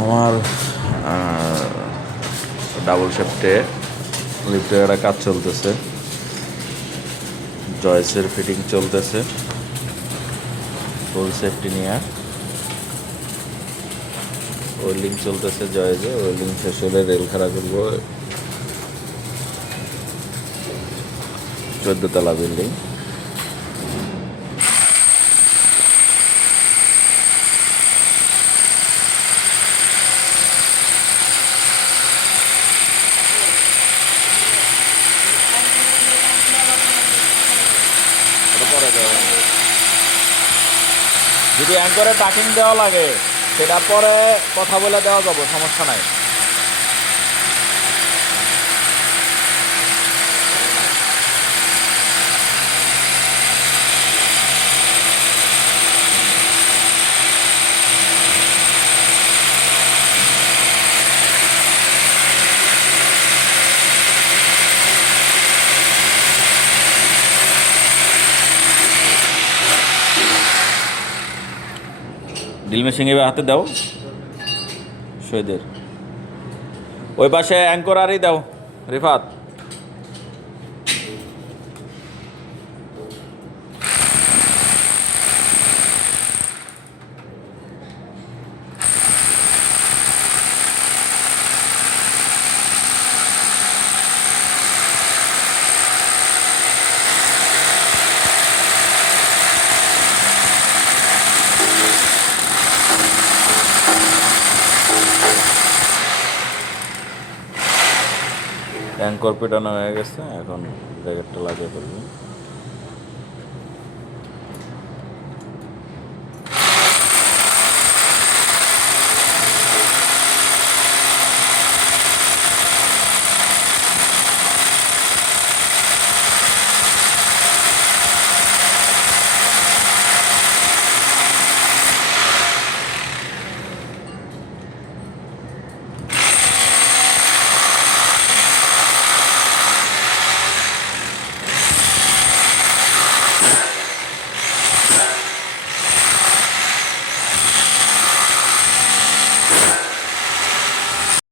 আমার ডাবল শেফটে লিফটের কাজ চলতেছে, জয়েসের ফিটিং চলতেছে ফুল সেফটি নিয়ে। ওয়েল্ডিং চলতেছে জয়েজে, ওয়েল্ডিং শেষ হলে রেল খাড়া করবো। 14 তলা বিল্ডিং। যদি অ্যাঙ্করে টাকিং দেওয়া লাগে সেটা পরে কথা বলে দেওয়া যাবে, সমস্যা নাই। ড্রিল মেশিন এবার হাতে দাও শহীদের, ওই পাশে অ্যাঙ্কর আরই দাও রিফাত। অ্যাঙ্কর পেটানো হয়ে গেছে, এখন ব্র্যাকেটটা লাগিয়ে পড়বে।